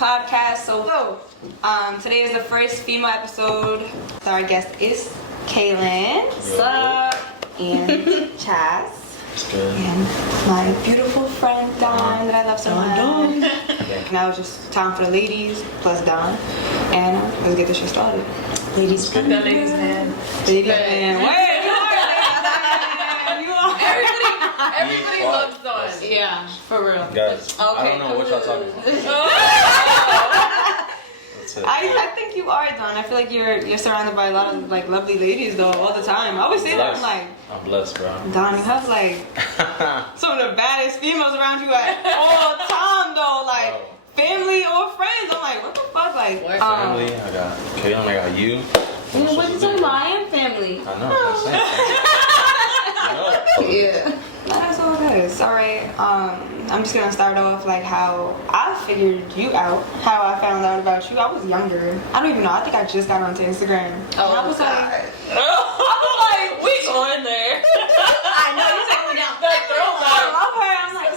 podcast. So, today is the first female episode. So our guest is Kaylin. What's up? And Chaz. And my beautiful friend Dawn that I love so much. Now it's just time for the ladies plus Dawn. And let's get this shit started. Ladies, good ladies, man. Ladies, man. Wait, you are. Everybody loves Dawn. Yeah, for real. Guys, okay, I don't know what y'all talking about. That's it. I think you are, Dawn. I feel like you're surrounded by a lot of like lovely ladies though all the time. I always say that. I'm like, I'm blessed, bro. Dawn, you have like some of the baddest females around you at all time though, like family or friends. I'm like, what the fuck, like family. I got Kaylin. I got you. What are you talking about? I am family. I know. Yeah. That's all it is. Alright, I'm just gonna start off like how I figured you out, how I found out about you. I was younger. I don't even know. I think I just got onto Instagram. Oh, I was God. like, We going there. I know you take me down. I love her. I'm like,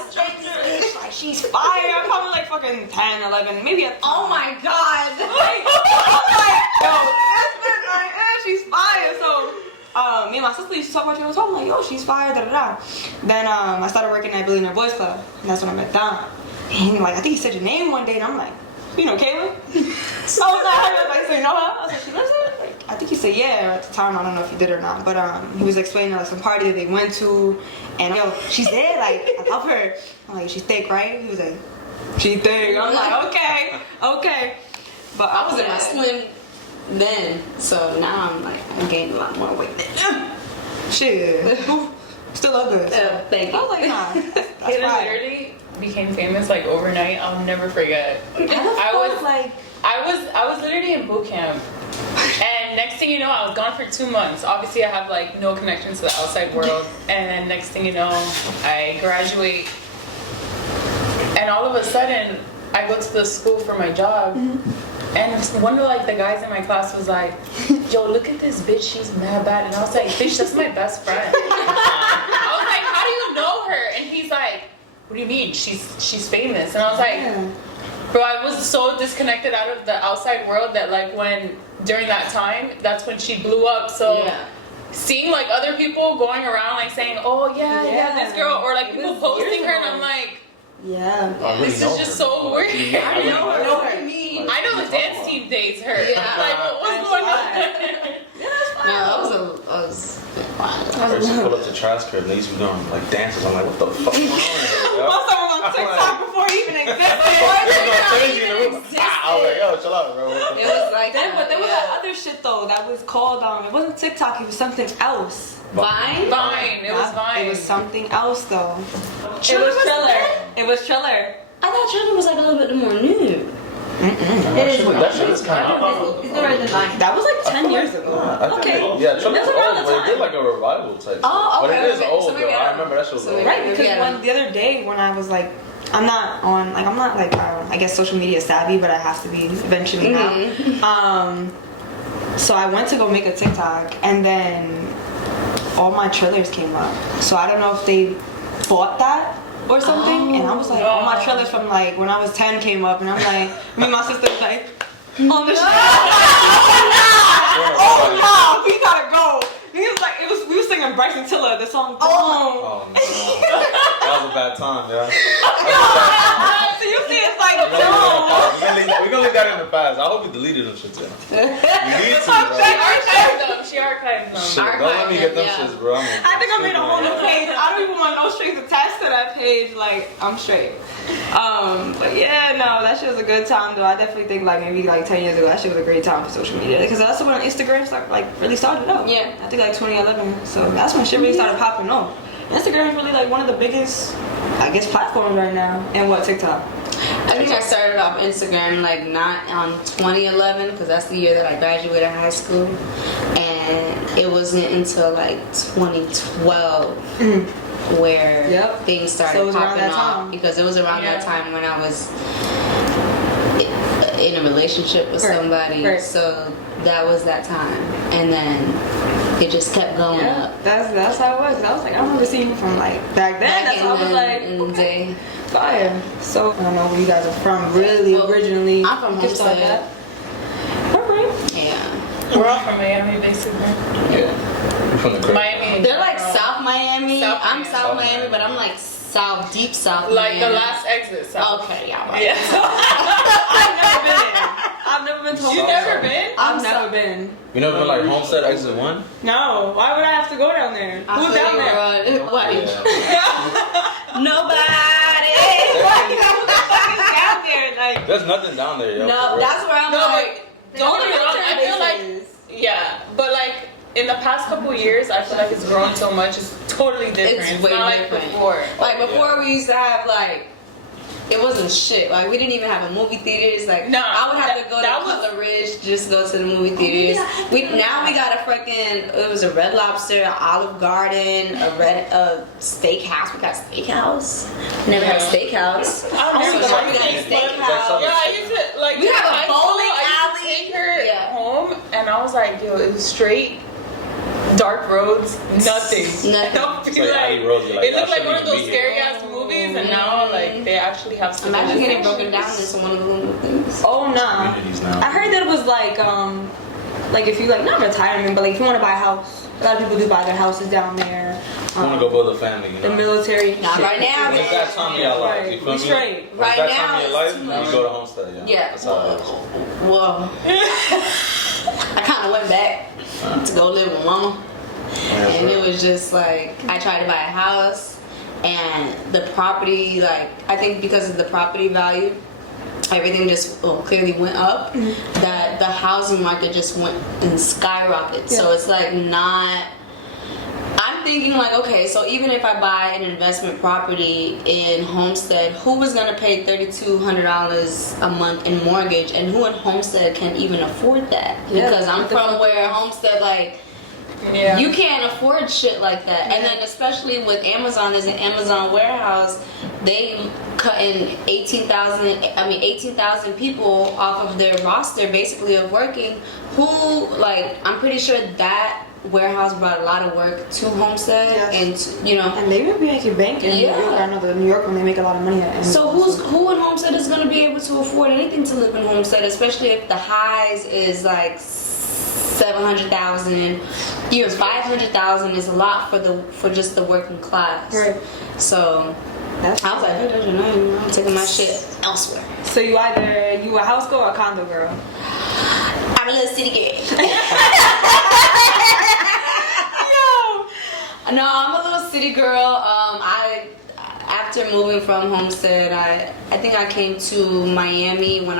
she's fire. I'm probably like fucking 10, 11, maybe a Oh my God. like, I'm like, yo, this bitch, like, she's fire. So, me and my sister used to talk about you all the time. I'm like, yo, she's fire, da da da. Then I started working at Billionaire Boys Club, and that's when I met Don. And like, I think he said your name one day, and I'm like, you know Kaylin? So I was like, so you know her? I was like, she lives there? Like, I think he said yeah at the time. I don't know if he did or not, but he was explaining like some party that they went to, and yo, she's there. Like, I love her. I'm like, she's thick, right? He was like, she thick. I'm like, okay. But I was in my slim then, so now I'm like, I gained a lot more weight. Shit. Still look good. So. Thank I was you. like, nah. That's Kaylin fine. literally became famous like overnight. I'll never forget. I was literally in boot camp, and next thing you know, I was gone for 2 months. Obviously, I have like no connection to the outside world, and then next thing you know, I graduate, and all of a sudden, I go to the school for my job. And one of like the guys in my class was like, yo, look at this bitch, she's mad bad. And I was like, bitch, that's my best friend. I was like, how do you know her? And he's like, what do you mean? She's famous. And I was like, bro, I was so disconnected out of the outside world that like during that time, that's when she blew up. So seeing like other people going around like saying, oh yeah, this girl, or like people posting her, and I'm like, this is just so weird. I know what you mean. I know the dance team dates her. Yeah. Like, what's going on? No, that was First you pull up to Trash Crib, and they used to be doing like dances. I'm like, what the fuck going on here? Most of them on TikTok before he even existed. I was like, yo, chill out, bro. It was like Then, but there was that other shit though that was called it wasn't TikTok, it was something else. Vine? Vine. It was Vine. It was something else though. It was Triller. I thought Triller was like a little bit more new. That shit is kind of. It's newer than Vine. That was like 10 years ago. Yeah, Triller's That's around old, the but it did time. like a revival type. Oh, But okay, it is okay. old So though. maybe I remember that shit was old. Right, because Yeah. the other day when I was like, I'm not I guess social media savvy, but I have to be eventually now. So I went to go make a TikTok, and then all my trailers came up. So I don't know if they bought that or something, and I was like, all my trailers from like when I was 10 came up, and I'm like, me and my sister was like, on the shit. Oh no, we gotta go. He was like, we were singing Bryson Tiller, the song. Oh no. That was a bad time, yeah. So you see, it's like, We're gonna leave that in the past. I hope you deleted them shit, too. You need to, bro. She archived them. Shit, don't let me get them shits, bro. I think I made a whole new page. I don't even want no strings attached to that page. Like, I'm straight. But yeah, no, that shit was a good time though. I definitely think like maybe like 10 years ago, that shit was a great time for social media. Because that's when Instagram really started up. Yeah. I think like 2011. So that's when shit really started popping off. Instagram is really like one of the biggest, I guess, platforms right now. And what, TikTok? I think I started off Instagram like not on 2011 because that's the year that I graduated high school, and it wasn't until like 2012 where things started popping off, because it was around that time when I was in a relationship with somebody. So that was that time, and then it just kept going Yeah, up. that's how it was. I was like, I remember seeing you from like back then. That's how I was like, in the day. fire. So I don't know where you guys are from. Really, originally. I'm from Just like Homestead. that. Alright. Yeah. We're all from Miami, basically. Yeah. You're from the crib. Miami. They're like South Miami. South I'm Miami. South Miami, but I'm like South, deep South Like Miami. the last exit. So. Okay, yeah. Right. Yeah. I've never been to You Homestead. never been? I've never been. You never been like Homestead Exit 1? No. Why would I have to go down there? I Who's feel down you, there? bro. What? Yeah. Nobody. Who the fuck is down there? Like, There's nothing down there, yo. No, for real. that's where I'm No, like. don't get me wrong. I feel like, yeah, but like in the past couple years, I feel like it's grown so much. It's totally different. It's way not different. like before. Like before, we used to have like. It wasn't shit. Like we didn't even have a movie theaters. Like No, I would have to go to that was- Cutler Ridge just to go to the movie theaters. We got a freaking. It was a Red Lobster, an Olive Garden, a steakhouse. We got steakhouse. Never had steakhouse. I don't So know. now we got Yeah, steakhouse. Yeah, I used to like. We in have a high school, bowling I used to alley. take her Yeah. home, and I was like, yo, it was straight. Dark roads, nothing. Nothing. I don't It's feel like like, alley roads, you're like, it looked I like one of shouldn't those even be here. scary ass movies, and now like they actually have. Imagine getting civilizations. broken down into one of the little things. oh nah. Communities now. I heard that it was like if you like not retirement, but like if you want to buy a house, a lot of people do buy their houses down there. I want to go build a family, you The know? military. Not shit. right now. When it's that time of your life, you Right. feel We me? straight. When Right it's that now, time of your it's life, too you much. go to Homestead, yeah. Yeah. That's how it is. Well, I kind of went back to go live with mama. And it was just like I tried to buy a house, and the property, like I think because of the property value, everything just clearly went up. That the housing market just went and skyrocketed. So it's like not. I'm thinking like, okay, so even if I buy an investment property in Homestead, who was gonna pay $3,200 a month in mortgage, and who in Homestead can even afford that? Yeah. Because I'm from where Homestead like. Yeah. You can't afford shit like that. And then especially with Amazon, there's an Amazon warehouse, they cut in 18,000 people off of their roster basically of working, who like I'm pretty sure that warehouse brought a lot of work to Homestead. Yes. And to, you know, And they would be making bank in New Yeah. York. I know that in New York when they make a lot of money at so who in Homestead is going to be able to afford anything to live in Homestead, especially if the highs is like 700,000, even 500,000 is a lot for just the working class. Right. So That's I was like, I'm taking my shit elsewhere. so you a house girl or a condo girl? I'm a little city girl. No, I'm a little city girl. After moving from Homestead, I think I came to Miami when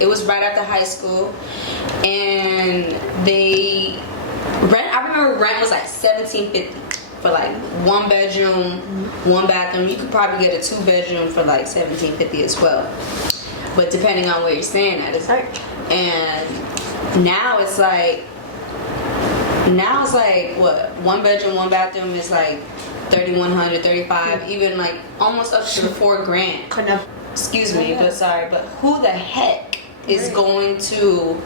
it was right after high school, and I remember rent was like $17.50 for like 1 bedroom, 1 bathroom. You could probably get a 2 bedroom for like $17.50 as well, but depending on where you're staying at, it's Right. and now it's like what, 1 bedroom, 1 bathroom is like 3,100, 35, even like almost up to the $4,000. Couldn't have. Excuse me, but sorry, but who the heck is going to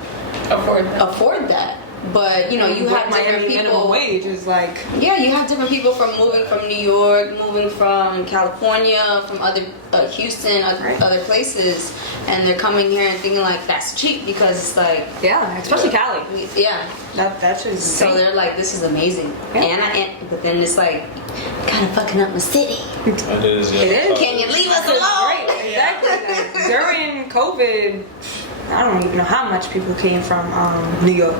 afford that? But you know, you have different Miami minimum people. wage is like Yeah, you have different people from moving from New York, moving from California, from other Houston, other places, and they're coming here and thinking like that's cheap because it's like especially Cali. yeah. That's just So they're like, this is amazing, Yeah. but then it's like kind of fucking up my city. It is, yeah. It is. Can you leave us alone? Right, exactly. Like, during COVID, I don't even know how much people came from New York.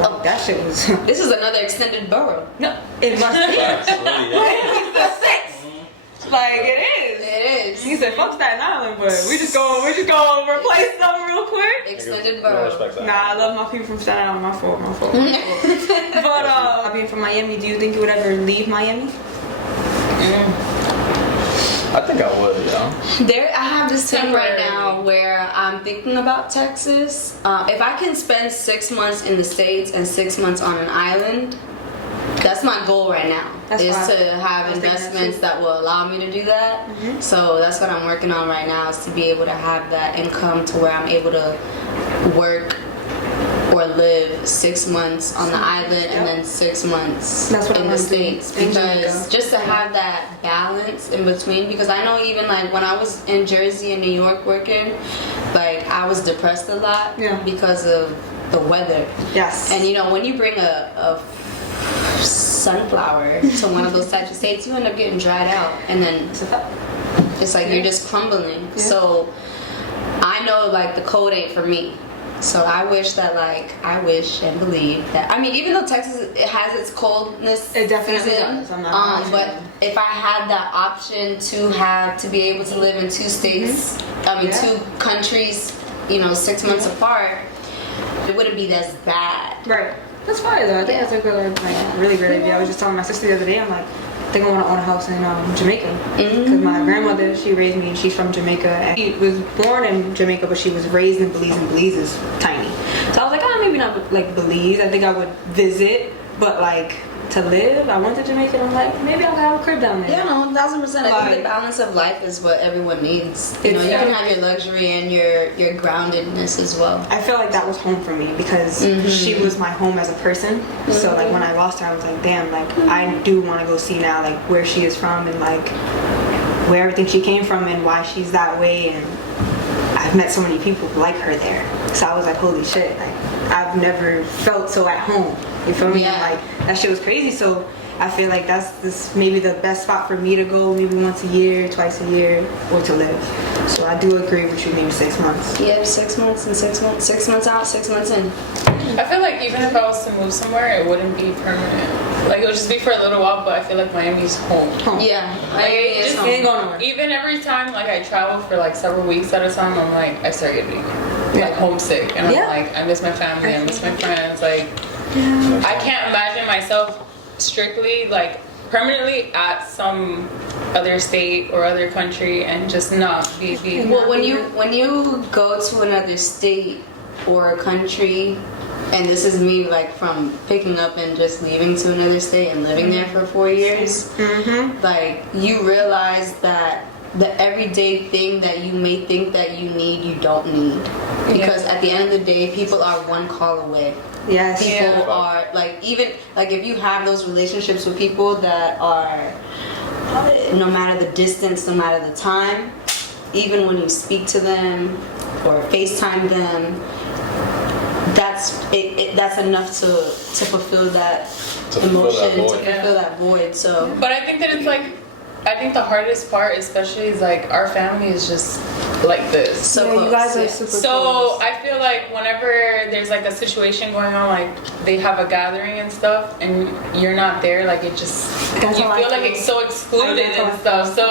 Like, that shit was. This is another extended borough. No, it must be. Facts, really, yeah. It's the six. Like it is. It is. He said, "Fuck Staten Island," but we just go replace them real quick. Extended No borough. respect that. Nah, I love my people from Staten Island. My fault. But being from Miami, do you think you would ever leave Miami? I think I would, yeah. I have this thing right Temporarily. now where I'm thinking about Texas. If I can spend 6 months in the States and 6 months on an island, that's my goal right now. That's is fine. to have I was thinking that investments too. that will allow me to do that. So that's what I'm working on right now, is to be able to have that income to where I'm able to work or live 6 months on the island and then 6 months That's what in I'm the gonna do States. in Because Jamaica. just to have that balance in between, because I know even like when I was in Jersey and New York working, like I was depressed a lot because of the weather. Yes. And you know, when you bring a sunflower to one of those types of states, you end up getting dried out, and then it's like you're just crumbling. So I know like the cold ain't for me. So I wish and believe that. I mean, even though Texas it has its coldness, It definitely season, does. I'm not but if I had that option to be able to live in two states, two countries, 6 months apart, it wouldn't be as bad. Right. That's fine though. I think that's a good, like, really great idea. I was just telling my sister the other day, I'm like, I think I want to own a house in Jamaica. Because my grandmother, she raised me and she's from Jamaica. And she was born in Jamaica, but she was raised in Belize, and Belize is tiny. So I was like, maybe not like Belize. I think I would visit, but like to live, I went to Jamaica and I'm like, maybe I'll have a crib down there. Yeah, no, 1000%. I think the balance of life is what everyone needs. You can have your luxury and your groundedness as well. I feel like that was home for me because she was my home as a person. So like when I lost her, I was like, damn, like I do want to go see now like where she is from and like where everything she came from and why she's that way. And I've met so many people like her there. So I was like, holy shit, like I've never felt so at home. You feel me? Yeah. And like that shit was crazy. So I feel like that's this maybe the best spot for me to go, maybe once a year, twice a year, or to live. So I do agree with you, maybe 6 months. Yep, 6 months and 6 months, 6 months out, 6 months in. I feel like even if I was to move somewhere, it wouldn't be permanent. Like it would just be for a little while, but I feel like Miami's home. Yeah, Like it just ain't going nowhere. even every time like I travel for like several weeks at a time, I'm like I start getting like homesick, and I'm like I miss my family, I miss my friends. Like I can't imagine myself strictly like permanently at some other state or other country and just not be Well, when you go to another state or a country, and this is me like from picking up and just leaving to another state and living there for 4 years, like you realize that the everyday thing that you may think that you need, you don't need. Because at the end of the day, people are one call away. Yes. People are like, even like if you have those relationships with people that are, no matter the distance, no matter the time, even when you speak to them or FaceTime them, that's enough to fulfill that emotion, to fulfill that void. So, but I think that it's like, I think the hardest part especially is like our family is just like this. so you guys are super So close. I feel like whenever there's like a situation going on, like they have a gathering and stuff, and you're not there, like it just That's you how I feel like feel. it's so excluded That's how I and stuff. So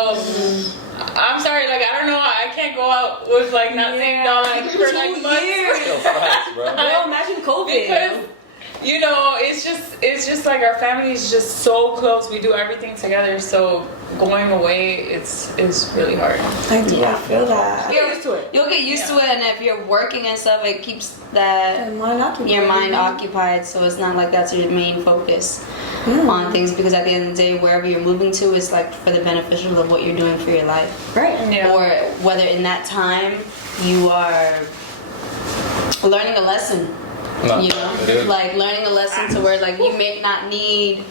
I'm sorry, like I don't know, I can't go out with like not seeing y'all like for like months. Yo, facts, bro. Bro, imagine COVID. Because it's just like our family is just so close. We do everything together. So going away, it's really hard. I feel that. Get used to it. You'll get used to it, and if you're working and stuff, it keeps And why not? your mind occupied, so it's not like that's your main focus on things, because at the end of the day, wherever you're moving to is like for the beneficial of what you're doing for your life. Right. Yeah. Or whether in that time you are learning a lesson. No, You know, it is. like learning a lesson to where like you may not need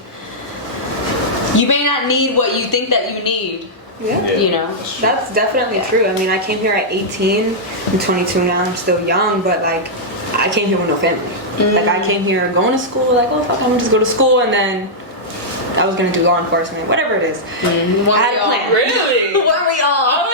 what you think that you need. Yeah. Yeah, You know, that's true. That's definitely true. I mean, I came here at 18. I'm 22 now. I'm still young, but like, I came here with no family. Like, I came here going to school. Like, oh fuck, I'm gonna just go to school, and then I was gonna do law enforcement, whatever it is. I had a plan. Really? Weren't we all?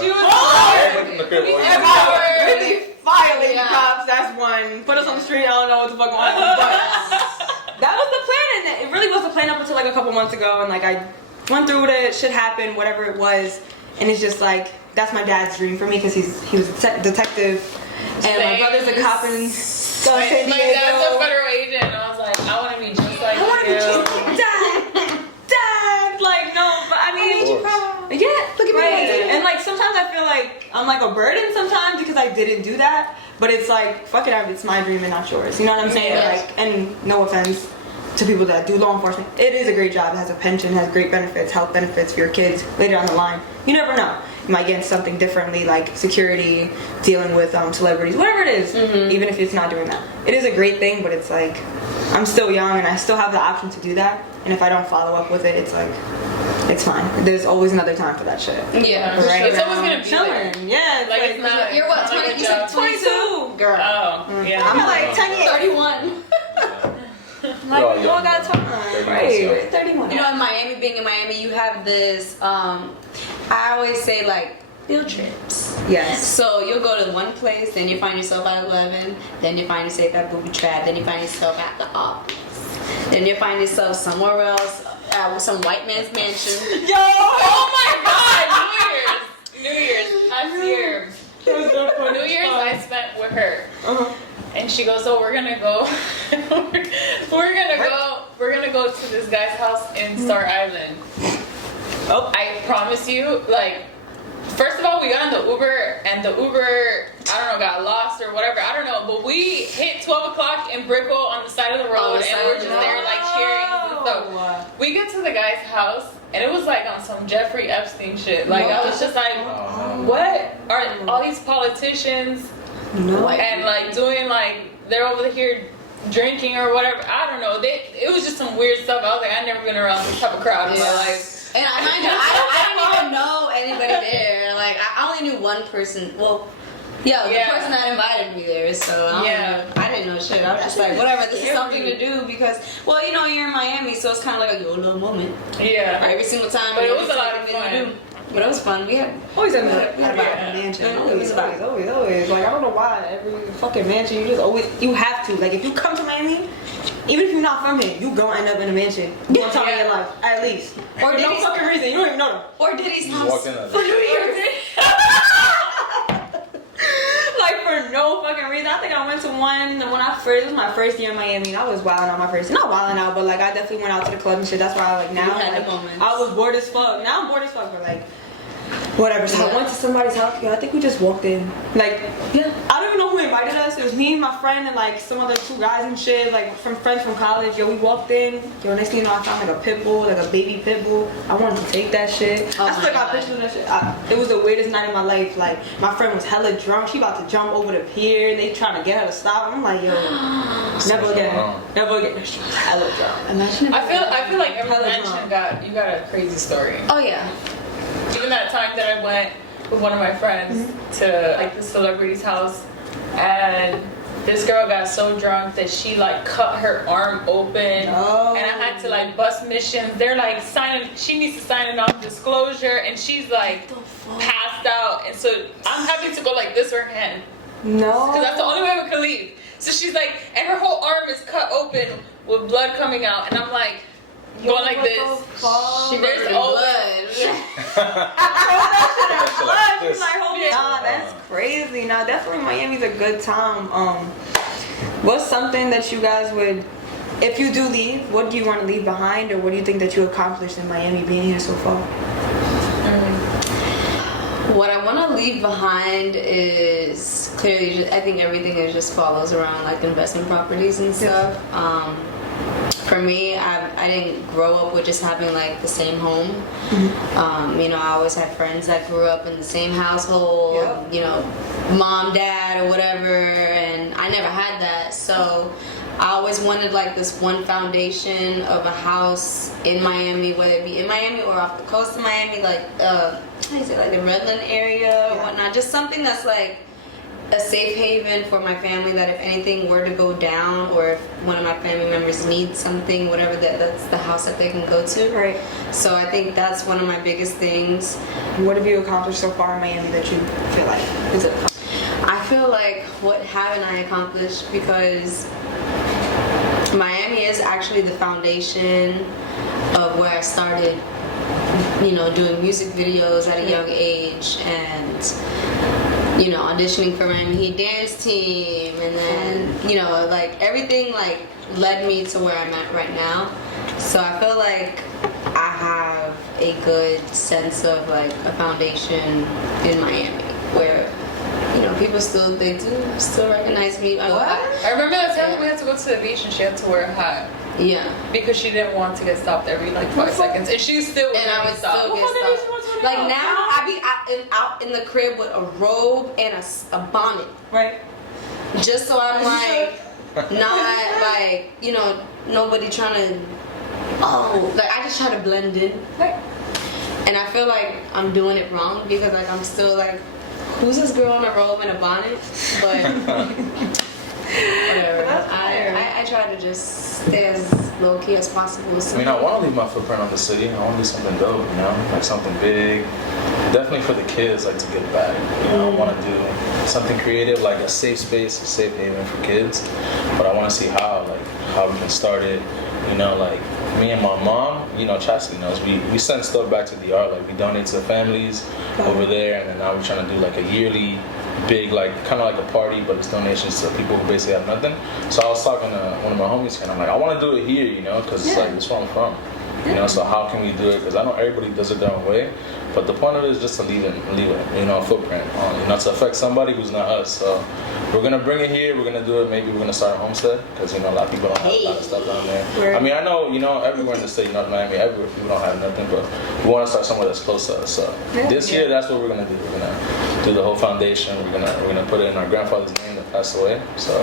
She was Really violating Yeah. cops. That's one. Put us on the street. I don't know what the fuck going on, but that was the plan, and it really was the plan up until like a couple months ago. And like I went through it. Shit happened. Whatever it was, and it's just like that's my dad's dream for me because he was a detective, and my brother's a cop in San my Diego. dad's a federal agent, and I was like, I want to be just like I want to be you. just dad. Like no, but I mean, Of course. yeah, look at Right. me. And like sometimes I feel like I'm like a burden sometimes because I didn't do that. But it's like fuck it, it's my dream and not yours. You know what I'm saying? Yeah. Like, and no offense, to people that do law enforcement, it is a great job. It has a pension, has great benefits, health benefits for your kids later down the line. You never know. You might get something differently, like security, dealing with celebrities, whatever it is, even if it's not doing that. It is a great thing, but it's like, I'm still young and I still have the option to do that. And if I don't follow up with it, it's like, it's fine. There's always another time for that shit. Yeah, Right it's now, always gonna be there. chilling. Yeah, it's Like, it's not. You're what, 20? You said 22? Girl. Oh, yeah. I'm like 10 years. 31. Like, we all got time. Right, 31. You know, in Miami, being in Miami, you have this, I always say, like, field trips. Yes. So you'll go to one place, then you find yourself at 11, then you find yourself at Booby Trap, then you find yourself at the office, then you find yourself somewhere else at some white man's mansion. Yo! Oh my God! New Year's last year. New Year's I spent with her, and she goes, "Oh, we're gonna go. We're gonna go to this guy's house in Star Island." Oh. I promise you, like, first of all, we got in the Uber, and the Uber, I don't know, got lost or whatever. I don't know, but we hit 12 o'clock in Brickell on the side of the road, and we're just there like cheering and stuff. We get to the guy's house, and it was like on some Jeffrey Epstein shit. Like, I was just like, what are all these politicians and like doing, like, they're over here drinking or whatever. I don't know. It was just some weird stuff. I was like, I've never been around this type of crowd in my life. And I didn't even know anybody there. Like, I only knew one person. Well, the person that invited me there. So I didn't know shit. I was just like, whatever. This is something to do because, well, you know, you're in Miami, so it's kind of like a little moment. Yeah. Every single time. But it was a lot of fun. But it was fun. We had Always have a mansion. Always. Like, I don't know why every fucking mansion you have to. Like, if you come to Miami, even if you're not from here, you gonna end up in a mansion one time in your life, at least. Or for no fucking reason, you don't even know them. Or Diddy's Just house walked in for New Year's. Like, for no fucking reason. I think I went to one when it was my first year in Miami, and I was wilding out my first year. Not wilding out, but like, I definitely went out to the club and shit. That's why I now, had like, the moments. I was bored as fuck. Now I'm bored as fuck, but like, whatever. So I went to somebody's house. I think we just walked in. Like, I don't even know who invited us. It was me, my friend, and like some other two guys and shit, like from friends from college. Yo, we walked in. Yo, next thing you know, I found like a pit bull, like a baby pit bull. I wanted to take that shit. I still got pictures of that shit. It was the weirdest night of my life. Like, my friend was hella drunk. She about to jump over the pier. They trying to get her to stop. I'm like, yo, never again. Never again. She was hella drunk. Imagine. I feel like every mansion you got a crazy story. Oh yeah. Even that time that I went with one of my friends to like the celebrity's house, and this girl got so drunk that she like cut her arm open, and I had to like bust missions. They're like she needs to sign a non-disclosure, and she's like passed out, and so I'm having to go like this with her hand. No. Because that's the only way we could leave. So she's like, and her whole arm is cut open with blood coming out, and I'm like, going like this. There's blood. Nah, that's crazy. Nah, definitely Miami's a good time. What's something that you guys would, if you do leave, what do you want to leave behind, or what do you think that you accomplished in Miami being here so far? What I want to leave behind is clearly just, I think everything is just follows around like investment properties and stuff. For me, I didn't grow up with just having like the same home. You know, I always had friends that grew up in the same household, you know, mom, dad, or whatever, and I never had that. So I always wanted like this one foundation of a house in Miami, whether it be in Miami or off the coast of Miami, like how do you say, like the Redland area or whatnot. Just something that's like a safe haven for my family, that if anything were to go down, or if one of my family members needs something, whatever, that's the house that they can go to. Right. So I think that's one of my biggest things. What have you accomplished so far in Miami that you feel like is it? I feel like, what haven't I accomplished? Because Miami is actually the foundation of where I started, you know, doing music videos at a young age, and, you know, auditioning for Miami Heat dance team, and then, you know, like everything like led me to where I'm at right now. So I feel like I have a good sense of like a foundation in Miami where you know, people still recognize me. I remember that time we had to go to the beach and she had to wear a hat. Yeah. Because she didn't want to get stopped every like 5 seconds, and she still would I would stop. still get stopped. Like now, I be out in the crib with a robe and a bonnet. Right. Just so I'm like not like, you know, nobody trying to. Oh, like I just try to blend in. Right. And I feel like I'm doing it wrong because like I'm still like, who's this girl in a robe and a bonnet? But whatever. I try to just stay as low key as possible. So. I mean, I want to leave my footprint on the city. I want to do something dope, you know, like something big. Definitely for the kids, like to give back. You know, I want to do something creative, like a safe space, a safe haven for kids. But I want to see how we can start it. You know, like me and my mom, you know, Chastity knows, we send stuff back to the art. Like we donate to families over there, and then now we're trying to do like a yearly big, like kind of like a party, but it's donations to people who basically have nothing. So I was talking to one of my homies, and I'm like, I want to do it here, you know, because it's like it's where I'm from. You know, so how can we do it? Because I know everybody does it their own way, but the point of it is just to leave it, you know, a footprint on, you know, to affect somebody who's not us. So we're gonna bring it here. We're gonna do it. Maybe we're gonna start a homestead because you know a lot of people don't have a lot of stuff down there. I mean, I know, you know, everywhere in the state, you know, Miami, everywhere people don't have nothing, but we want to start somewhere that's close to us. So this year, that's what we're gonna do. We're gonna do the whole foundation. We're gonna put it in our grandfather's name that passed away. So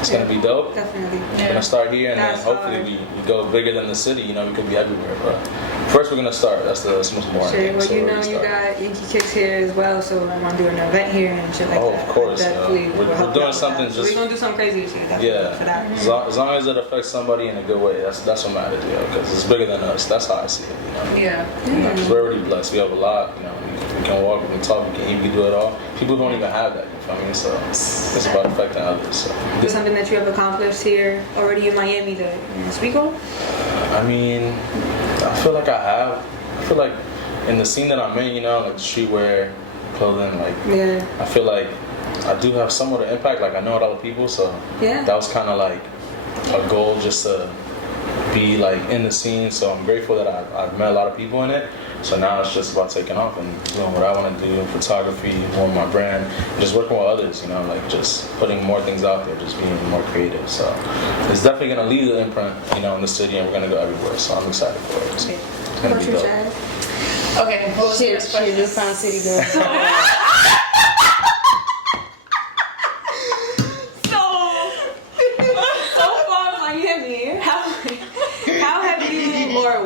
it's gonna be dope. Definitely. We're gonna start here, and then hopefully we go bigger than the city. You know, we could be everywhere, but first we're gonna start. That's the most important thing. Well, So you we're know, gonna you start. got YankeeKicks here as well, so I want to do an event here and shit like that. Oh, of course. Definitely will help We're doing out with something that. So just. we're gonna do something crazy this year. Definitely for that. Yeah. As long as it affects somebody in a good way, that's what matters, you know, because it's bigger than us. That's how I see it, you know. Yeah. You know, 'cause we're already blessed. We have a lot, you know. We can walk, we can talk, we can eat, we can do it all. People don't even have that, you feel me? So it's about affecting others. So. Is there something that you have accomplished here already in Miami that you want to speak on? I mean, I feel like I have. I feel like in the scene that I'm in, you know, like streetwear, clothing, like, I feel like I do have somewhat of impact. Like, I know a lot of people, so that was kind of like a goal just to be like in the scene. So I'm grateful that I've met a lot of people in it. So now it's just about taking off and doing what I want to do in photography, more my brand, and just working with others, you know, like just putting more things out there, just being more creative. So it's definitely going to leave an imprint, you know, in the city, and we're going to go everywhere. So I'm excited for it. So it's going to be dope. Okay, what was your question? She's a Found City girl.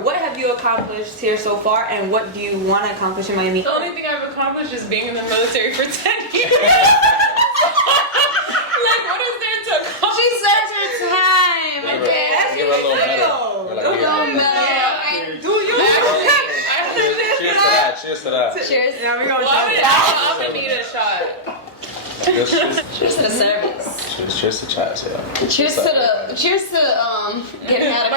What have you accomplished here so far, and what do you want to accomplish in Miami? The only thing I've accomplished is being in the military for 10 years. Like, what is there to accomplish? She said her time. Okay, that's Give her a little medal. Do you? Cheers to that. Cheers. Yeah, we're going Well, I'm gonna need a shot. Cheers to the service. Cheers to Chaz, yeah. Cheers to getting out of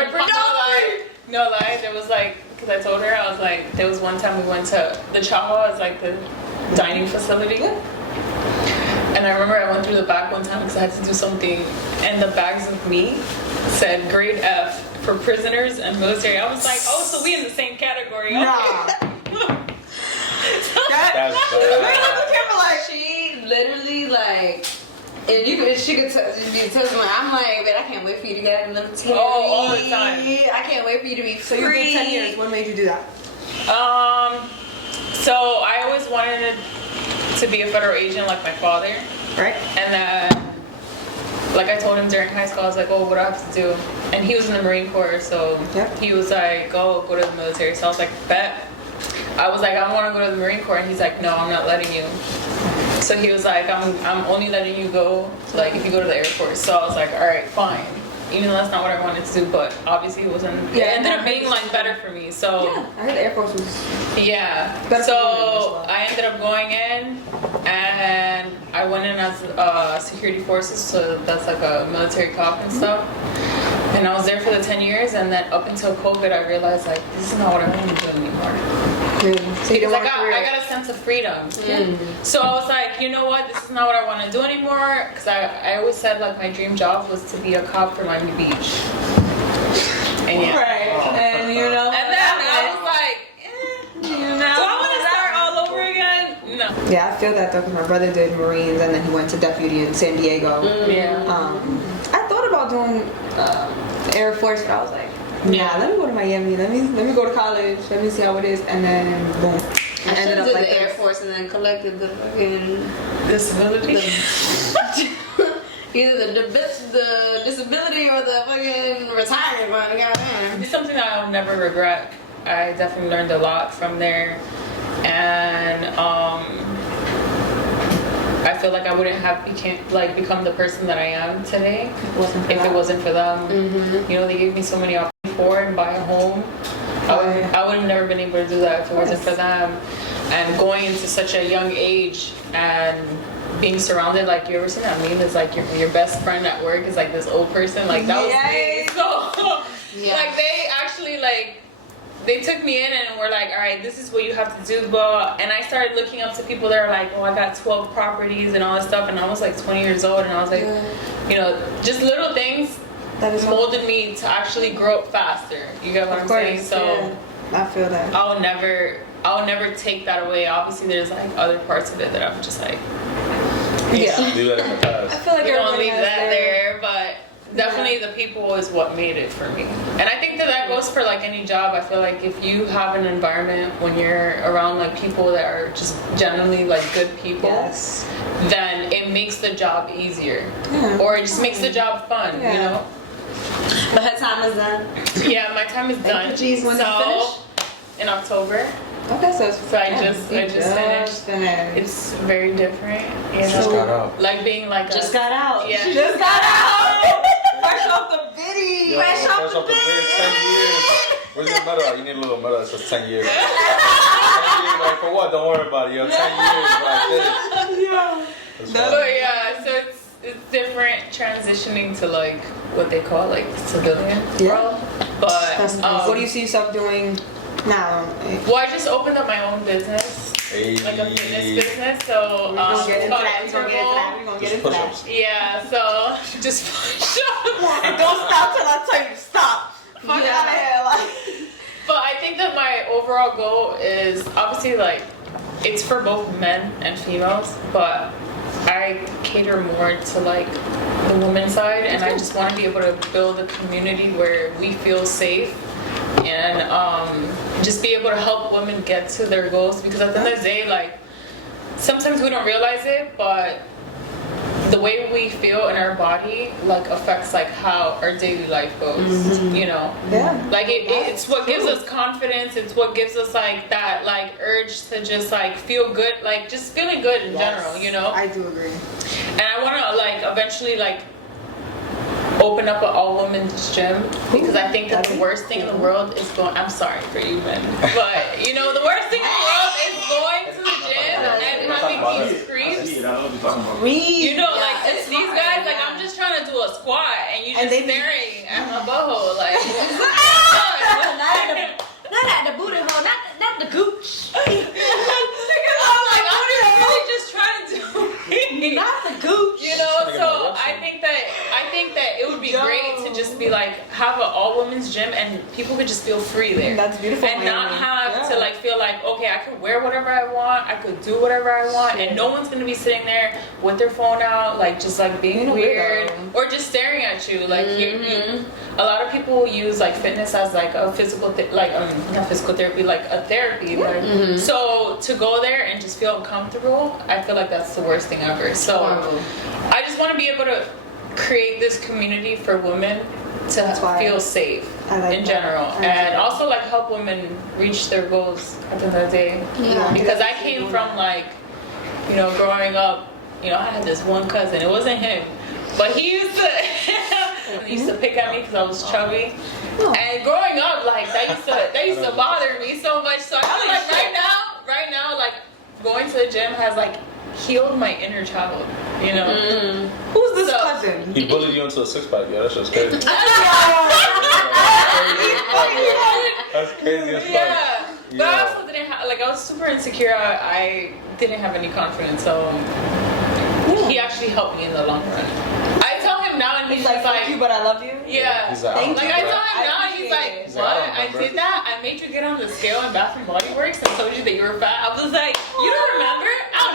No lie, there was like, because I told her, I was like, there was one time we went to the Chaha, it's like the dining facility. And I remember I went through the back one time because I had to do something, and the bags of meat said grade F for prisoners and military. I was like, oh, so we in the same category. Okay. Nah. She literally like, and she could be telling me, I'm like, man, I can't wait for you to get out of the military. Oh, all the time. I can't wait for you to be free. So you did 10 years. What made you do that? So I always wanted to be a federal agent like my father. Right. And then, like I told him during high school, I was like, oh, what do I have to do? And he was in the Marine Corps, so he was like, go to the military. So I was like, bet. I was like, I want to go to the Marine Corps, and he's like, no, I'm not letting you. So he was like, I'm only letting you go, like, if you go to the Air Force. So I was like, all right, fine. Even though that's not what I wanted to do, but obviously it wasn't. It ended up being like better for me. So yeah, I heard the Air Force was. Yeah. So I ended up going in, and I went in as security forces. So that's like a military cop and stuff. And I was there for the 10 years, and then up until COVID, I realized like this is not what I want to do anymore. So because I got a sense of freedom. So I was like, you know what, this is not what I want to do anymore. Because I always said like my dream job was to be a cop for Miami Beach. And and you know, and then I was like, you know, do I want to start all over again? No. Yeah, I feel that though, because my brother did Marines and then he went to deputy in San Diego. Yeah. I thought about doing Air Force, but I was like, nah, let me go to Miami. Let me go to college. Let me see how it is, and then boom. I ended should up did like the Air this. Force and then collected the fucking Disability. either the disability or the fucking retirement money. Goddamn. It's something that I'll never regret. I definitely learned a lot from there, and I feel like I wouldn't have become the person that I am today if it wasn't for them. You know, they gave me so many options before and buy a home. I would have never been able to do that if it wasn't for them. And going into such a young age and being surrounded, like, you ever seen that meme? It's like your best friend at work is like this old person. Like, that was me. So, like, they actually, like, they took me in and were like, all right, this is what you have to do, blah. And I started looking up to people that are like, oh, I got 12 properties and all this stuff. And I was like 20 years old, and I was like, you know, just little things that molded me to actually grow up faster. You get what I'm saying? So I feel that. I'll never take that away. Obviously, there's like other parts of it that I'm just like, Do that in the past. I feel like we don't everybody leave has that their- there, but definitely the people is what made it for me. And I think that goes for like any job. I feel like if you have an environment when you're around like people that are just generally like good people, then it makes the job easier. Or it just makes the job fun, you know? But her time is done. Yeah, my time is done. When did you finish? In October. Okay, so I just finished. It's very different, you know. Just got out. Like being like Just got out. Yeah. just got out. Fresh off the biddy. Yo, Fresh off the bed, 10 years. Where's your medal? You need a little medal that says 10 years. 10 years, like, for what? Don't worry about it. Yo, 10 years, bro. I did it. But yeah, so it's different transitioning to like what they call like civilian world. But What do you see yourself doing now? well, I just opened up my own business, like a fitness business. So We're gonna get it's into called that. We're gonna get into that. Yeah, so just push up. Don't stop till I tell you to stop. Fuck out of here, like. But I think that my overall goal is obviously like it's for both men and females, but I cater more to like the women's side, and I just want to be able to build a community where we feel safe and just be able to help women get to their goals, because at the end of the day, like sometimes we don't realize it, but the way we feel in our body like affects like how our daily life goes, you know. Like it's what gives us confidence. It's what gives us like that like urge to just like feel good, like just feeling good in general, you know. I do agree. And I want to like eventually like open up an all women's gym, because I think that the worst thing in the world is going, I'm sorry for you men, but you know, the worst thing in the world is going to the gym and having these creeps. You know, like these guys, like I'm just trying to do a squat and you just staring at my butthole, like not at the booty hole, not the gooch. I'm like, I'm really just trying to do Not the gooch. you know. So I think that it would be great to just be like have an all women's gym and people could just feel free there. That's beautiful. And not have to like feel like, okay, I could wear whatever I want, I could do whatever I want, and no one's gonna be sitting there with their phone out, like just like being weird or just staring at you. Like a lot of people use like fitness as like a physical not physical therapy, like a therapy. Like, so to go there and just feel uncomfortable, I feel like that's the worst thing ever. So I just want to be able to create this community for women to feel safe in general, and also like help women reach their goals at the end of the day. Because I came from like, you know, growing up, you know, I had this one cousin, it wasn't him, but he used to pick at me because I was chubby. And growing up, like that used to bother me so much. So I feel like right now, like going to the gym has like healed my inner child, you know. Who's this cousin? He bullied you into a 6-pack, yeah, that's just crazy. That's crazy as fuck. Yeah. But I also didn't have, like, I was super insecure. I didn't have any confidence, so he actually helped me in the long run. I tell him now, and he's like, "Fuck you, but I love you." Yeah. He's like, Like I tell him now, and he's like, "What? I did that? I made you get on the scale in Bath and Body Works and told you that you were fat." I was like, "You don't remember? I'll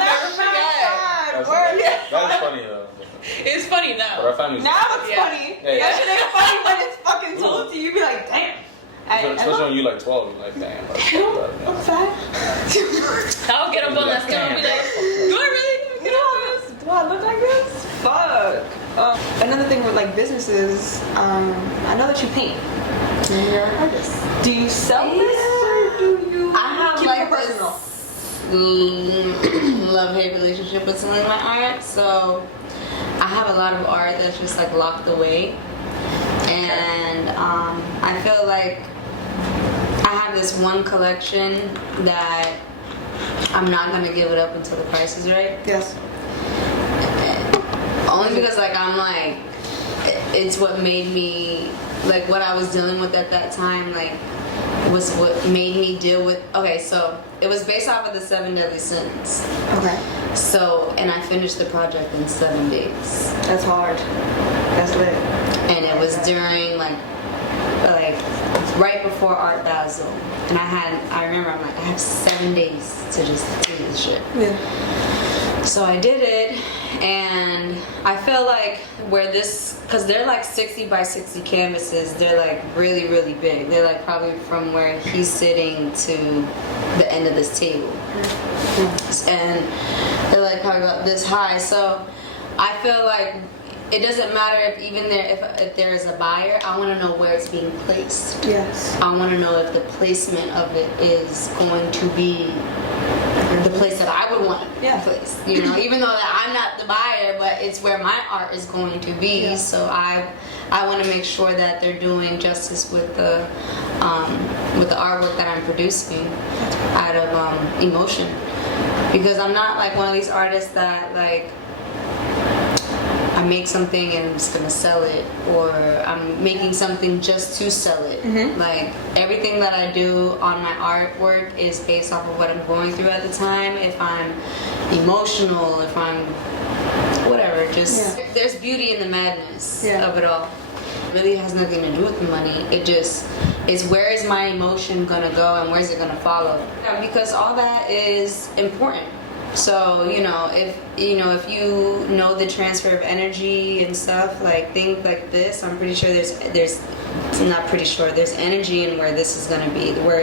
That's funny though. It's funny now. But our family's Now it's funny. Yeah. That shit ain't funny when it's fucking told to you. You be like, damn. Especially when you like 12, you're like, damn. I'm fat. I'll get up on that scale and be like, do I really get up on this? Do I look like this? Fuck. Another thing with like businesses, I know that you paint. You're an artist. Do you sell this or do you I have keep like it personal? love-hate relationship with selling my art. So I have a lot of art that's just like locked away, and I feel like I have this one collection that I'm not gonna give it up until the price is right. Yes. Only because like I'm like, it's what made me, like what I was dealing with at that time, like was what made me deal with. Okay, so it was based off of the 7 Deadly Sins. Okay. So, and I finished the project in 7 days. That's hard. That's lit. And it was during like right before Art Basel. And I remember I'm like, I have 7 days to just do this shit. Yeah. So I did it, and I feel like where this, because they're like 60 by 60 canvases, they're like really, really big. They're like probably from where he's sitting to the end of this table. And they're like probably about this high. So I feel like it doesn't matter if even if there is a buyer, I want to know where it's being placed. Yes. I want to know if the placement of it is going to be the place that I would want it placed. You know, even though that I'm not the buyer, but it's where my art is going to be. Yeah. So I want to make sure that they're doing justice with the artwork that I'm producing out of emotion, because I'm not like one of these artists that like I make something and I'm just gonna sell it, or I'm making something just to sell it. Mm-hmm. Like everything that I do on my artwork is based off of what I'm going through at the time. If I'm emotional, if I'm whatever, just there's beauty in the madness of it all. It really has nothing to do with the money. It just is, where is my emotion gonna go and where's it gonna follow? Because all that is important. So, if you know the transfer of energy and stuff, like things like this, I'm pretty sure there's not pretty sure, there's energy in where this is going to be, where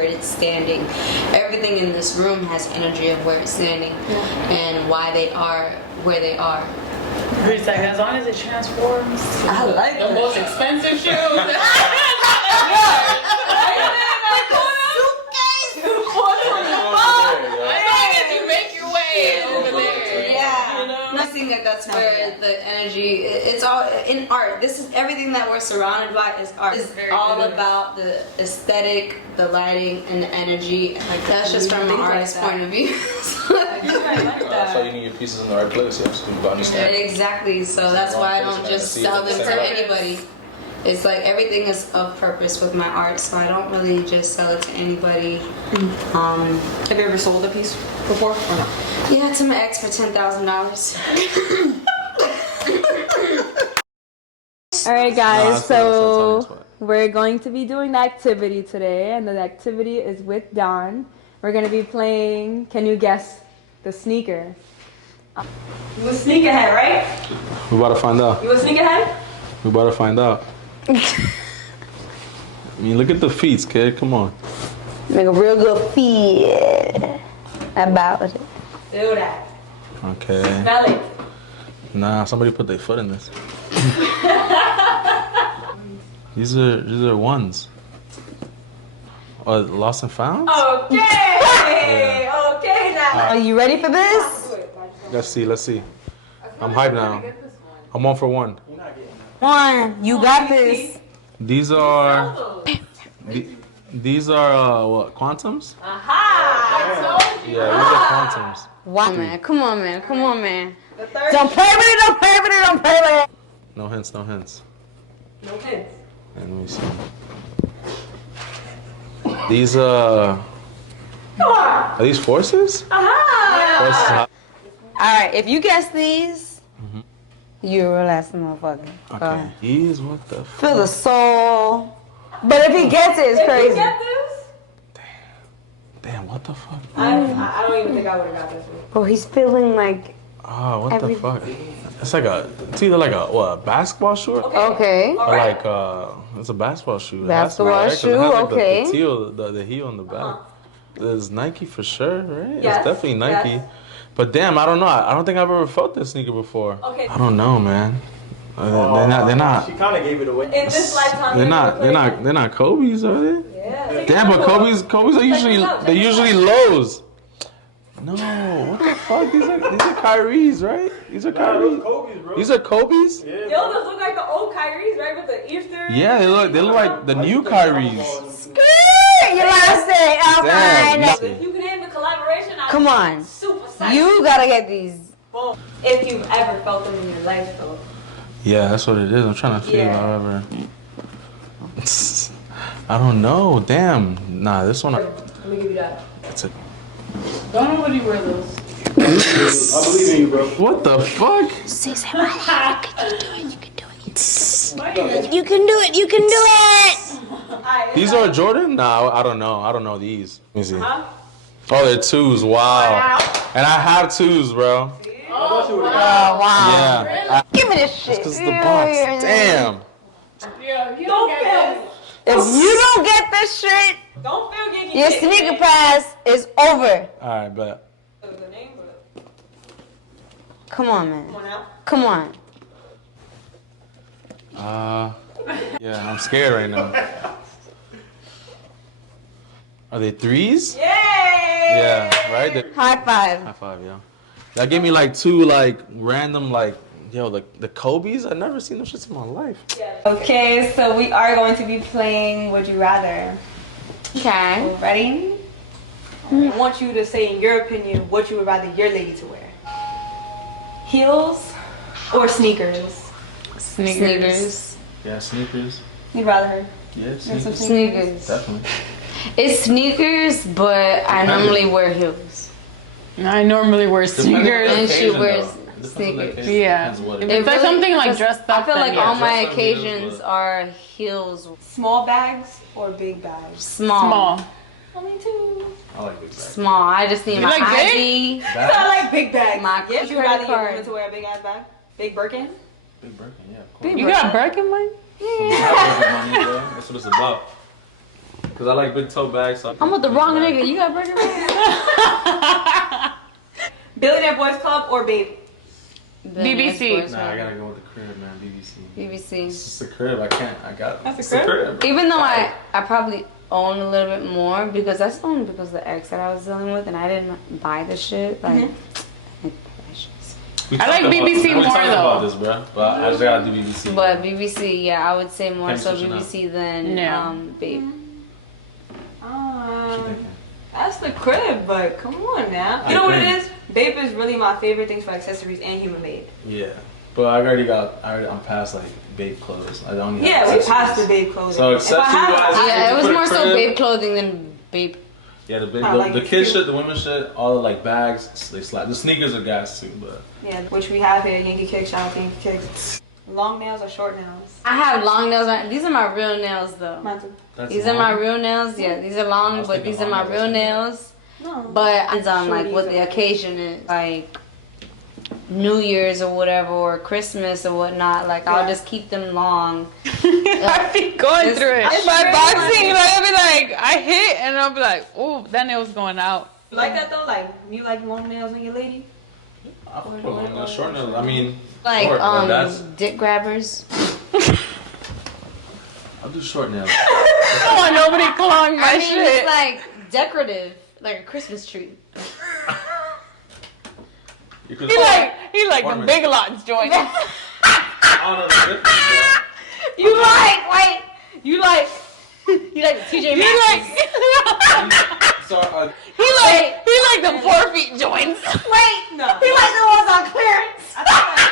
it's standing. Everything in this room has energy of where it's standing and why they are where they are. It's like, as long as it transforms. I like the most expensive shoes. That's where the energy, it's all in art. This is everything that we're surrounded by is art. It's all about the aesthetic, the lighting, and the energy. Like that's just from an artist's point of view. That's why you need your pieces in the right place. You have to understand. Exactly. So that's why I don't just sell them to anybody. It's like everything is of purpose with my art, so I don't really just sell it to anybody. Have you ever sold a piece before or not? Yeah, to my ex for $10,000. All right, guys. So we're going to be doing the activity today, and the activity is with Don. We're going to be playing. Can you guess the sneaker? You a sneakerhead, right? We about to find out. You a sneakerhead? We about to find out. I mean, look at the feet, kid. Come on. Make a real good feel about it. Do that. Okay. Smell it. Nah, somebody put their foot in this. These are ones. Oh, lost and found? Okay. Yeah. Okay now. Are you ready for this? Let's see. I'm hyped now. I'm 1 for 1. One. You got this. These are what, quantums? Aha! Yeah, these are quantums. Wow, man. Come on, man. Don't play with it. No hints. No hints. And let me see. These are these forces? Aha! All right, if you guess these, you're a real ass motherfucker. Okay. These, what the fuck? Feel the soul. But if he gets it, it's crazy. Damn, What the fuck? I don't even think I would have got this one. Bro, he's feeling like. Oh, what the fuck? It's like it's either like a basketball shoe Okay. or like it's a basketball shoe. Basketball shoe, It has, like, okay. The teal, the heel on the back. It's Nike for sure, right? Yes, It's definitely Nike. yes. But damn, I don't know. I don't think I've ever felt this sneaker before. Okay. I don't know, man. They're not. She kind of gave it away. In this lifetime, They're not Kobe's, are they? Yeah. Damn, but Kobe's are usually lows. No, what the fuck? These are Kyrie's, right? These are Kyrie's. Kobe's, bro. These are Kobe's? Yeah, Yo, those look like the old Kyrie's, right? With the Easter. Yeah, they look like the new Kyrie's. You lost it. Oh, Damn. fine. If you can name the collaboration, I'd Come be on. super psyched. You gotta get these. Boom. If you've ever felt them in your life, though. Yeah, that's what it is. I'm trying to figure Yeah. out ever. I don't know. Damn. Nah, this one. Let me give you that. It's a. Don't nobody wear those. I believe in you, bro. What the fuck? You can do it. You can do it. These are Jordan? Nah, I don't know. I don't know these. Let me see. Huh? Oh, they're twos. Wow. And I have twos, bro. Oh, wow. Yeah. Give me this shit. Because the box. Damn. Yeah, you Don't don't feel. get If you don't get this shit, Don't feel Yankee. your sneaker pass is over. Alright, bet. The name, but Come on, come man. on now. Come on. Yeah, I'm scared right now. Are they threes? Yay! Yeah, right? High five. High five, yo. That gave me like two like random like the Kobe's. I've never seen them shits in my life. Okay, so we are going to be playing Would You Rather. Okay. Ready? I want you to say, in your opinion, what you would rather your lady to wear. Heels or sneakers? Sneakers. Yeah, sneakers. You'd rather her. Yeah, Some sneakers. Sneakers. Definitely. It's sneakers, but I normally wear heels. I normally wear sneakers. And she wears Sneakers. sneakers. Yeah. What If it it's like something like because dressed up, I feel then like yeah. all my Dressed up heels, occasions but- are heels. Small bags or big bags? Small. Small. Only two. I like big bags. Small. I just need You my like ID. I like big bags. My Would you credit rather your card. woman to wear a big ass bag? Big Birkin? Big Birkin, yeah, of course. You got Birkin money? Money, bro. That's what it's about. Cause I like big tote bags. So I'm with the wrong nigga. You got burger? Billionaire Boys Club or Babe? BBC. Nah, I gotta go with the crib, man. BBC. BBC. It's just the crib. I can't. I got. That's a it's the crib? bro. Even though I probably own a little bit more because that's only because of the ex that I was dealing with and I didn't buy the shit. Like, We I like talked about- BBC we more, talked about though. this, bro. But I just gotta do BBC. but BBC, yeah, I would say more Can't so switch it up. BBC than Yeah. Babe. That's the crib, but come on now. You know what it is? Babe is really my favorite things for accessories and human made. Yeah, but I'm past like babe clothes. I don't. Need Yeah, we accessories. passed the Babe clothing. So If I have- accessory-wise, Yeah, it was put a more so crib. Babe clothing than Babe. Yeah, the I like the it kid too. shit, the women shit, all the like bags, they slap. The sneakers are gas too, but Yeah, which we have here, YankeeKicks, shout out to YankeeKicks. Long nails or short nails? I have long nails on. These are my real nails though. Mine too. that's These are my long. real nails. Yeah, these are I long, was but thinking these are long my nails real or nails. No. But it's on like what Shorties the or- occasion is, like New Year's or whatever, or Christmas or whatnot. Like I'll Yeah. just keep them long. I be going It's- through it. it's My very boxing, nice. I'll be like, I hit, and I'll be like, oh, that nail's going out. You like that though? Like, you like long nails on your lady? I put long nails, short nails. I mean, Like short, but that's dick grabbers. I'll do short nails. I don't want nobody clawing my I mean, shit. it's like decorative, like a Christmas tree. You could. He like the Ornament. big lots joint. I don't know the difference, bro. You like you like TJ He Maxx. like So, he like the 4 feet joints. Wait, No. he like the ones on clearance.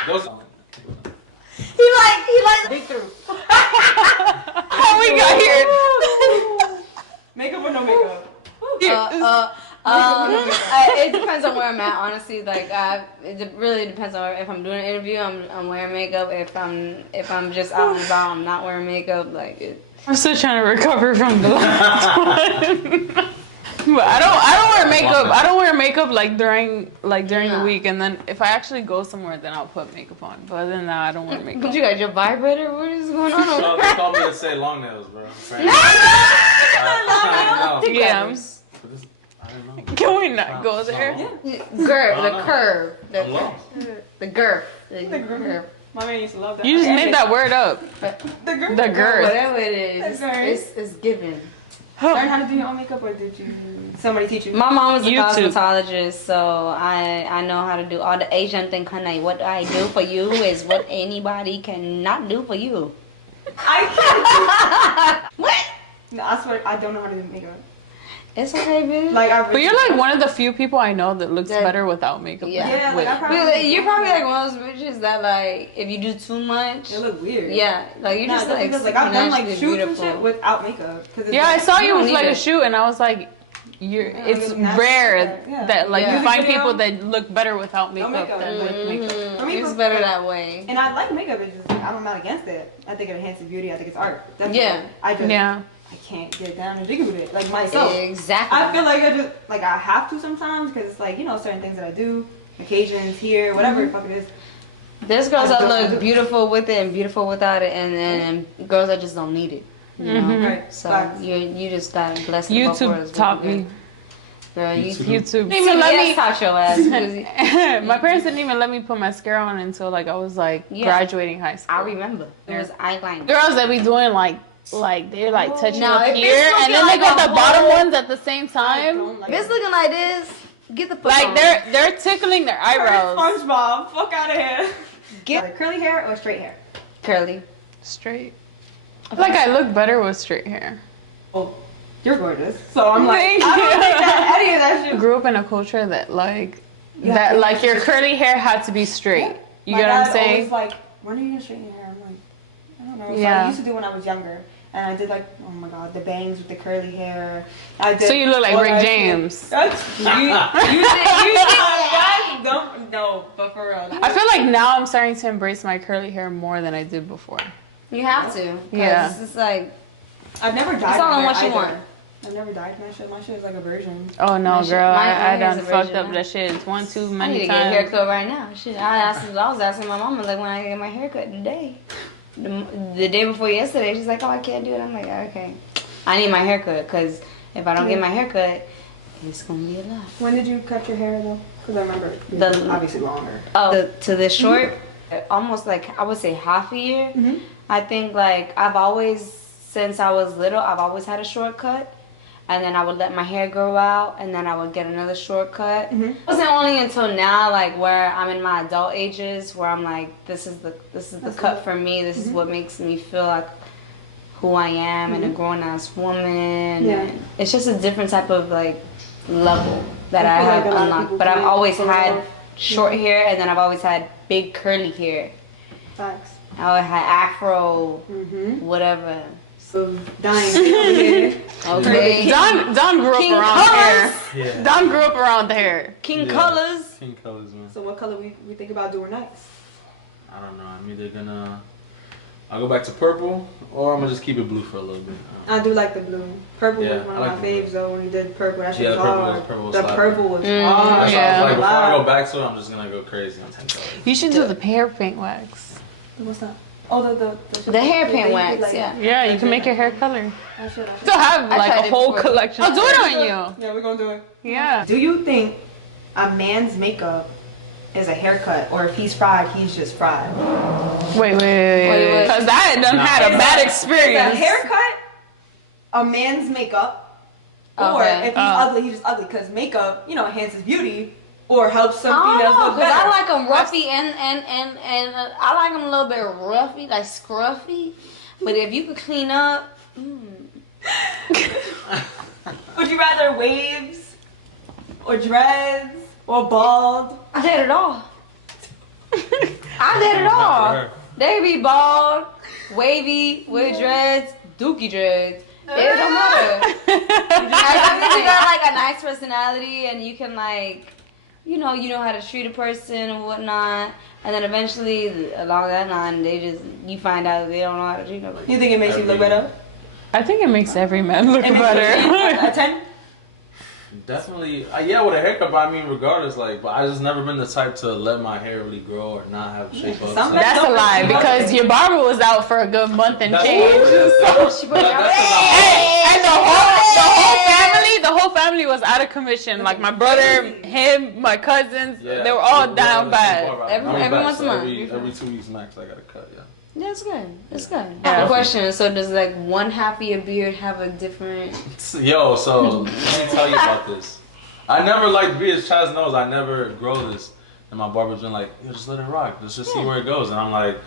those. He like big through. How we got here? Makeup or no makeup? It depends on where I'm at, honestly. Like, it really depends on if I'm doing an interview. I'm wearing makeup. If I'm just out and about, I'm not wearing makeup. Like, I'm still trying to recover from the last one. But I don't wear makeup. I don't wear makeup like during the week, and then if I actually go somewhere, then I'll put makeup on. But other than that, I don't wear makeup. But you got your vibrator? What is going on? So they told me to say long nails, bro. Yeah. I don't know. Can we not go there? Curve. I'm lost. The girth. The girth. My man used to love that. You just made that word up. The girl. The girth. Whatever it is, it's given. Learn how to do your own makeup, or did you? Somebody teach you? My mom was a YouTube. cosmetologist, so I know how to do all the Asian thing. Honey, what I do for you is what anybody cannot do for you. I can't. What? No, I swear I don't know how to do makeup. It's okay, bitch. Like I. But you're like one of the few people I know that looks better without makeup. Yeah. than Yeah, with. like I probably. You're probably like one of those bitches that like if you do too much, It look weird. yeah, like you just like because, like I've done like naturally shoots and shit without makeup. Yeah, I saw you don't with need like a it. shoot, and I was like, it's like, that's- rare yeah. that like Yeah. you find Video. people that look better without No makeup makeup. than with makeup. For me, It's better that way. And I like makeup. It's just I'm not against it. I think it enhances beauty. I think it's art. Definitely. Yeah. I just Yeah. I can't get down and jiggy with it like myself. Exactly. I feel like I just like I have to sometimes because it's like certain things that I do, occasions here, whatever the fuck it is. There's girls I that don't look do- beautiful with it and beautiful without it, and then girls that just don't need it. You know? Right. So Facts. you just got blessed. YouTube taught me. Girl, YouTube Didn't even let me. taught your ass. because My parents didn't even let me put mascara on until like I was like Yeah. graduating high school. I remember it was eyeliner. Girls that be doing like they're like touching Now, up if here, it's and looking then they like got a the bottom hole- ones at the same I time. don't like If it's it. looking like this, get the fuck Like on. they're tickling their eyebrows. SpongeBob, fuck out of here. Get- Like curly hair or straight hair? curly. Straight. I feel like I look better with straight hair. Oh, you're gorgeous. So I'm like, Thank I don't you. think that any of that I shit. grew up in a culture that like Yeah, that yeah. like your curly hair had to be straight. You My get what I'm dad saying? always like, when are you gonna straighten your hair? I'm like, I don't know. So Yeah. I used to do when I was younger. And I did like, oh my god, the bangs with the curly hair. I did So you look like all Rick that James. shit. That's you don't no, but for real. I feel like now I'm starting to embrace my curly hair more than I did before. You have to. 'cause Yeah. It's just like I've never dyed all my on hair what you either. want. I've never dyed my shit. My shit is like a version. Oh no, My shit- girl, my I hair's done a fucked virgin. up that shit too I need many to get a times. haircut right now. Shit, I was asking my mama like when I get my haircut today. The day before yesterday, she's like, "Oh, I can't do it." I'm like, "Okay, I need my haircut because if I don't get my haircut, it's gonna be a lot." When did you cut your hair though? Because I remember The- obviously longer. Oh, to this short, almost like I would say half a year. Mhm. I think like I've always, since I was little, I've always had a shortcut. And then I would let my hair grow out, and then I would get another shortcut. Mhm. It wasn't only until now, like where I'm in my adult ages, where I'm like, this is the cut for me. This is what makes me feel like who I am and a grown ass woman. Yeah. And it's just a different type of like level that I I feel like have a lot of unlocked. people But I've can always pull it had off. short hair, and then I've always had big curly hair. Facts. I always had afro, Mm-hmm. whatever. So dying over here. Okay. Don grew up King around hair. Yeah. Don grew up around the hair. King Yeah. colors. Pink colors, man. So what color we think about doing next? I don't know. I'm either I'll go back to purple, or I'm gonna just keep it blue for a little bit. I do like the blue. Purple Yeah, was one I of like my the faves blue. though when you did purple. That shit Yeah, was the purple hard. was- purple was the slapping. purple was Mm, hard. That's why I Yeah. was like, before I Wow. go back to it, I'm just gonna go crazy on 10 colors. You should do the hair paint wax. What's that? Oh, The hair they paint did, wax, like- yeah. Yeah, you can make your hair color. I should. Still have I like tried a it whole before. collection. I'll do it on you. Yeah, we're gonna do it. Yeah. Do you think a man's makeup is a haircut, or if he's fried, he's just fried? Wait. Wait. Because I done had a bad Is a experience. haircut a man's makeup, or Okay. if he's ugly, he's just ugly? Because makeup, enhances beauty or helps some I females don't know, look cause better. I like them roughy and I like them a little bit roughy, like scruffy. But if you could clean up, Would you rather waves or dreads or bald? I did it all. I did it all. They be bald, wavy, with dreads, dookie dreads. It don't matter. As long as you got like a nice personality and you can like, you know how to treat a person and whatnot. And then eventually, along that line, you find out they don't know how to treat nobody. You think it makes you look better? I think it makes every man look It makes better. you a 10? Definitely, yeah, with a haircut, but I mean, regardless, like, but I just never been the type to let my hair really grow or not have shape up. So. That's a lie because your barber was out for a good month and change. And the whole family was out of commission. Like my brother, him, my cousins, they were all down bad. Every once a month. Every 2 weeks max, I got a cut. Yeah. That's good. That's good. I have a question. So does like one half of your beard have a different? Yo, so let me tell you about this. I never liked beards. Chaz knows I never grow this, and my barber's been like, "Yo, just let it rock. Let's just see where it goes." And I'm like,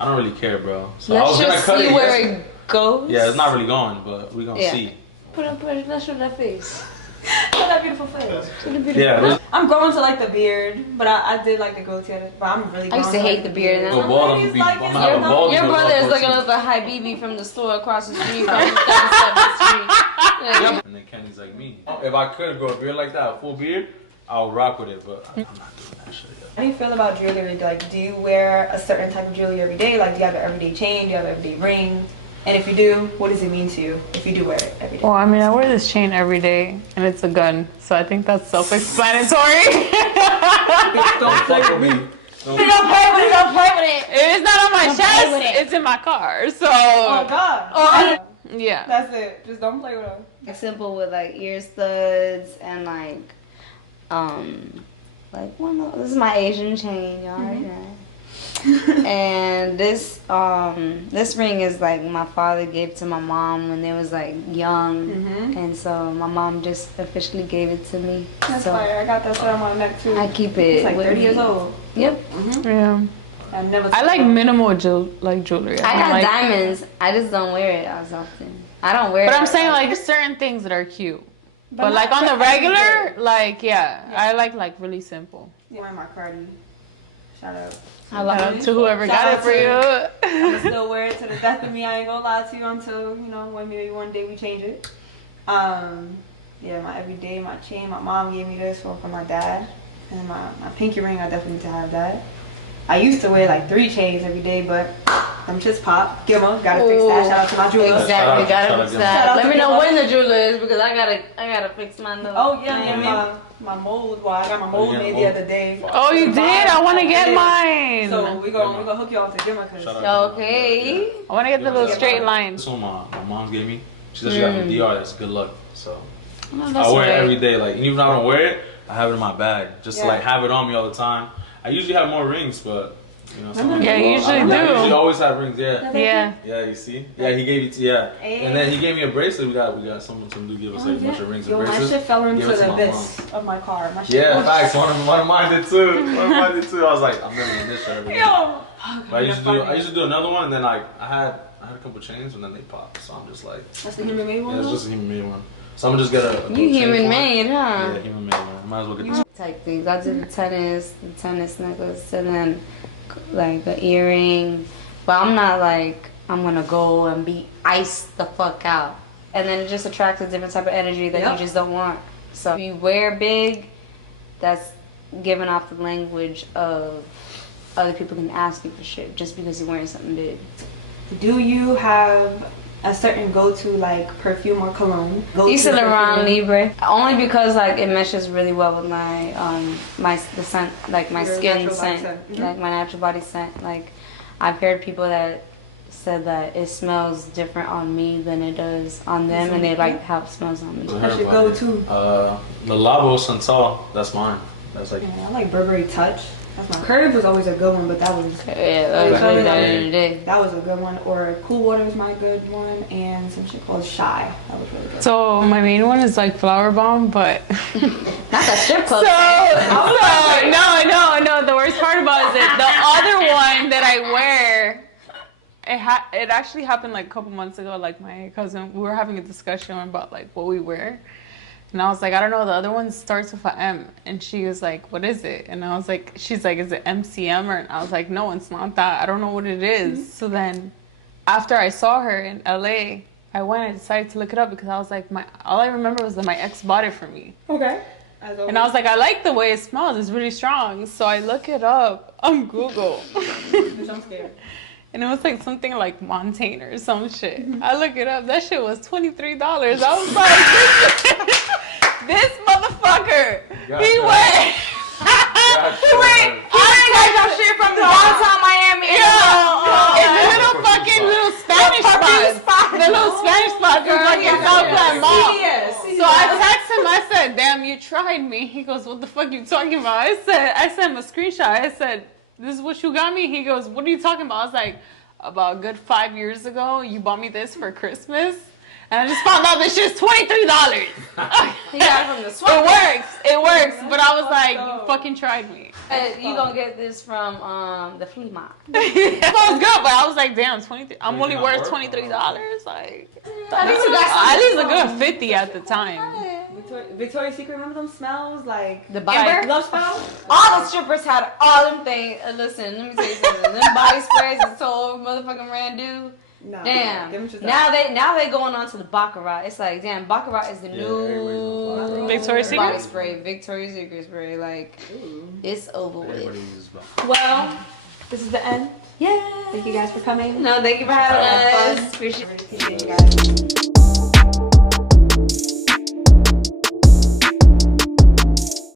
I don't really care, bro. So I was gonna cut it. Where it goes. Yeah, it's not really going, but we gonna see. Let's show that face. Look at that beautiful face. Yeah. I'm growing to like the beard, but I did like the goatee, but I'm really. I used to hate the beard. Go bald, I'm gonna have Your brother is looking like a Habibi from the store across the street from down 7th Street. And then Kenny's like me. If I could grow a beard like that, a full beard, I'll rock with it, but I'm not doing that shit yet. How do you feel about jewelry? Like, do you wear a certain type of jewelry every day? Like, do you have an everyday chain? Do you have an everyday ring? And if you do, what does it mean to you if you do wear it every day? Well, I mean, I wear this chain every day, and it's a gun, so I think that's self-explanatory. Don't fuck with me. Don't play with it. Don't play with it. It's not on my chest. It's in my car. So. Oh God. Yeah. That's it. Just don't play with them. Like simple with like ear studs and like one of this is my Asian chain, y'all already know. And this ring is like my father gave to my mom when they was like young, and so my mom just officially gave it to me. That's so fire. I got that set on my neck too. I keep it. It's like 30 years old. Yep. Yeah. I like minimal jewelry. I got diamonds. I just don't wear it as often. I don't wear it. But I'm saying like there's certain things that are cute. But like on the regular, like I like really simple. Yeah. Wearing my Cardi. Shout out. I love to whoever got it for you. I'm still wear it to the death of me. I ain't gonna lie to you until when maybe one day we change it. Yeah, my everyday, my chain. My mom gave me this from my dad, and my pinky ring. I definitely need to have that. I used to wear like 3 chains every day, but them shits pop. Gimmo, gotta fix that. Shout out to my jeweler. Exactly, gotta fix that. Let me know when the jeweler is because I gotta fix my nose. Oh yeah, my mold. Well, I got my mold made the other day. Oh, you did? I want to get mine. So we gonna hook you all to Gimmo. Okay. I want to get the little straight line. This one my mom gave me. She said she got me DR. That's good luck. So Oh, I wear it every day. Like even if I don't wear it, I have it in my bag just to like have it on me all the time. I usually have more rings, but you usually do. I usually always have rings. Yeah. Yeah, you see. Yeah, he gave it to and then he gave me a bracelet. We got some dude give us like a bunch of rings and bracelets. My shit fell into the abyss of my car. My shit Facts. One of mine did too. I was like, I'm never in this shirt. But I used to do another one, and then like I had a couple chains, and then they popped. So I'm just like, that's the human made one. Yeah, it's just a human made one. So I'm gonna just get a you human made, huh? Yeah, human made one. Might as well get type things. I did the tennis necklace, and then like the earring. But I'm not like I'm gonna go and be iced the fuck out. And then it just attracts a different type of energy that you just don't want. So if you wear big, that's giving off the language of other people can ask you for shit just because you're wearing something big. Do you have a certain go-to like perfume or cologne? Yves Saint Laurent Libre. Only because like it meshes really well with my the scent, like my skin scent, like my natural body scent. Like I've heard people that said that it smells different on me than it does on them, and they like how it smells on me. That's your go-to. The Labo Santal. That's mine. That's like. I like Burberry Touch. That's my Curve was always a good one, but that was that was really good. That was a good one. Or Cool Water was my good one, and some shit called Shy. That was really good. So my main one is like Flower Bomb, but not that strip club. No. The worst part about it, the other one that I wear, it actually happened like a couple months ago. Like my cousin, we were having a discussion about like what we wear. And I was like, I don't know, the other one starts with an M. And she was like, what is it? And I was like, she's like, is it MCM? And I was like, no, it's not that. I don't know what it is. So then after I saw her in LA, I went and decided to look it up because I was like, all I remember was that my ex bought it for me. Okay. And I was like, I like the way it smells. It's really strong. So I look it up on Google. I'm scared. And it was like something like Montaigne or some shit. I look it up. That shit was $23. I was like, This motherfucker. He went. Shit from downtown Miami. Little Spanish spot. The little Spanish spot is like in Southland Mall. So I texted him. I said, "Damn, you tried me." He goes, "What the fuck you talking about?" I sent him a screenshot. I said, "This is what you got me." He goes, "What are you talking about?" I was like, "About a good 5 years ago, you bought me this for Christmas." And I just found out this shit's $23. He got it from the swap. It works. But I was like, you fucking tried me. You gonna get this from the flea market. It was good, but I was like, damn, 23. I'm only worth $23. Like, at least a good 50 at the time. Victoria's Secret, remember them smells? Like The body love spell? all the strippers had all them things. Listen, let me tell you something. Them body sprays is so motherfucking Randu. No, damn. now they going on to the Baccarat. It's like, damn, Baccarat is the new Victoria's Secret body spray. Victoria's Secret spray. Like, it's over with. Well, this is the end. Yeah. Thank you guys for coming. No, thank you for having us. Appreciate it, guys.